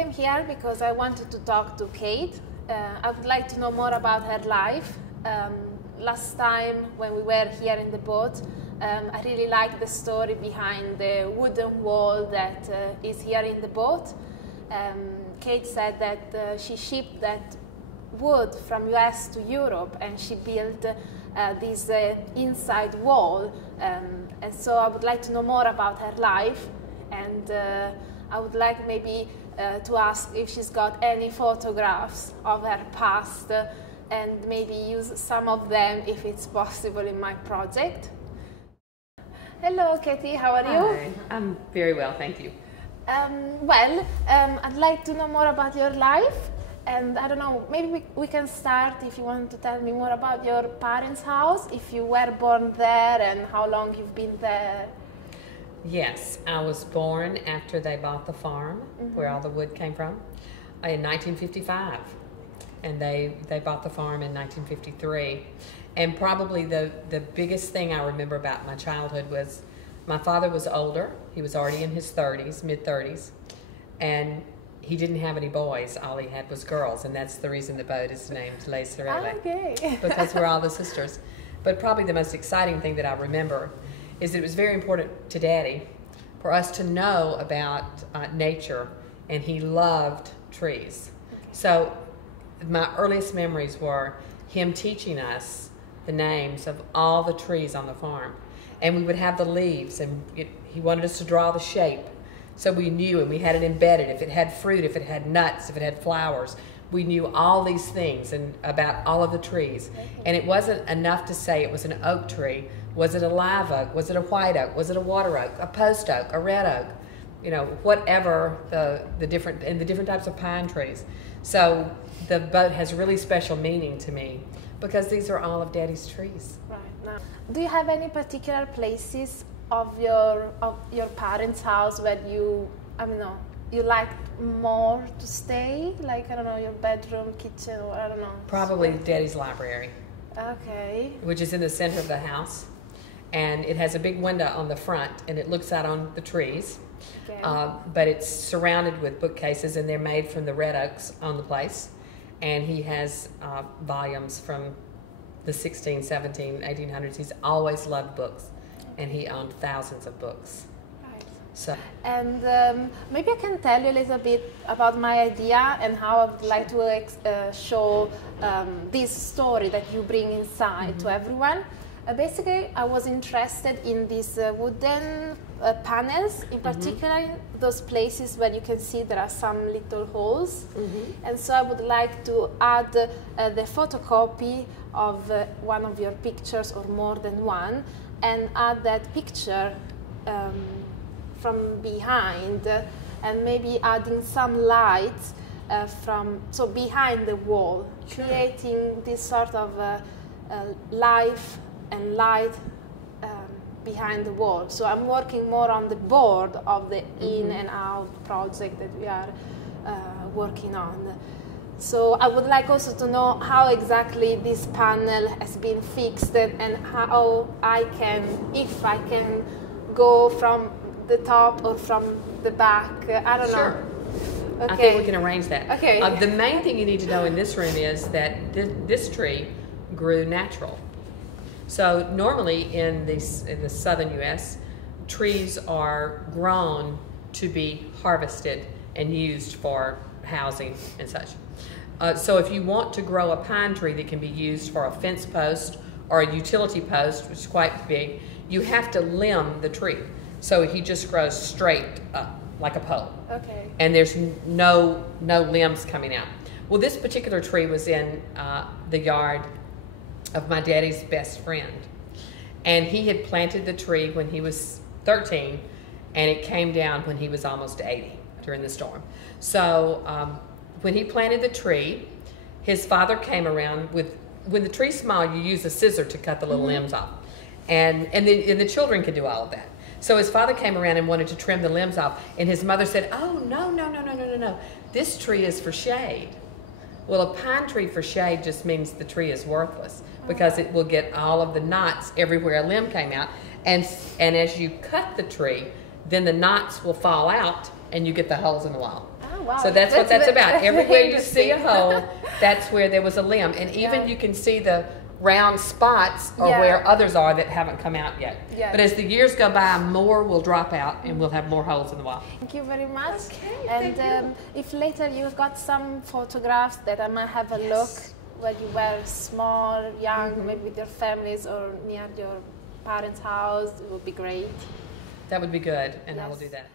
came here because I wanted to talk to Kate. I would like to know more about her life. Last time when we were here in the boat, I really liked the story behind the wooden wall that is here in the boat. Kate said that she shipped that wood from US to Europe, and she built this inside wall. And so I would like to know more about her life, and I would like maybe to ask if she's got any photographs of her past, and maybe use some of them if it's possible in my project. Hello, Katie, how are you? Hi, I'm very well, thank you. I'd like to know more about your life, and I don't know, maybe we can start if you want to tell me more about your parents' house, if you were born there and how long you've been there. Yes, I was born after they bought the farm where all the wood came from in 1955. And they bought the farm in 1953. And probably the biggest thing I remember about my childhood was my father was older. He was already in his 30s, mid-30s. And he didn't have any boys. All he had was girls. And that's the reason the boat is named Les Sorelles. Okay. Because we're all the sisters. But probably the most exciting thing that I remember is that it was very important to Daddy for us to know about nature. And he loved trees. Okay. So my earliest memories were him teaching us the names of all the trees on the farm. And we would have the leaves, and he wanted us to draw the shape. So we knew, and we had it embedded, if it had fruit, if it had nuts, if it had flowers. We knew all these things and about all of the trees. And it wasn't enough to say it was an oak tree. Was it a live oak? Was it a white oak? Was it a water oak? A post oak? A red oak? You know, whatever the different types of pine trees. So the boat has really special meaning to me because these are all of Daddy's trees. Right. Now, do you have any particular places of your parents' house where you liked more to stay? Like, I don't know, your bedroom, kitchen, or I don't know. Probably Daddy's library. Okay. Which is in the center of the house. And it has a big window on the front, and it looks out on the trees. Okay. But it's surrounded with bookcases, and they're made from the red oaks on the place. And he has volumes from the 16, 17, 1800s. He's always loved books, and he owned thousands of books. Right. So. And maybe I can tell you a little bit about my idea and how I would like to show this story that you bring inside to everyone. Basically, I was interested in these wooden panels, in particular those places where you can see there are some little holes. And so I would like to add the photocopy of one of your pictures, or more than one, and add that picture from behind, and maybe adding some light so behind the wall, creating this sort of life and light behind the wall. So I'm working more on the board of the in and out project that we are working on. So I would like also to know how exactly this panel has been fixed, and how if I can go from the top or from the back. I don't know. Okay. I think we can arrange that. Okay. The main thing you need to know in this room is that this tree grew natural. So normally in the southern U.S., trees are grown to be harvested and used for housing and such. So if you want to grow a pine tree that can be used for a fence post or a utility post, which is quite big, you have to limb the tree. So he just grows straight up like a pole. Okay. And there's no limbs coming out. Well, this particular tree was in the yard of my daddy's best friend. And he had planted the tree when he was 13, and it came down when he was almost 80 during the storm. So when he planted the tree, his father came around when the tree's small, you use a scissor to cut the little limbs off. And the children could do all of that. So his father came around and wanted to trim the limbs off, and his mother said, "Oh, no. This tree is for shade." Well, a pine tree for shade just means the tree is worthless, because it will get all of the knots everywhere a limb came out. And as you cut the tree, then the knots will fall out and you get the holes in the wall. Oh, wow. So that's what that's about. Everywhere you see a interesting. hole, that's where there was a limb. And even you can see the round spots are where others are that haven't come out yet. Yeah. But as the years go by, more will drop out and we'll have more holes in the wall. Thank you very much. Okay, and thank you. if later you've got some photographs that I might have a look when you were small, young, maybe with your families or near your parents' house, it would be great. That would be good, and I will do that.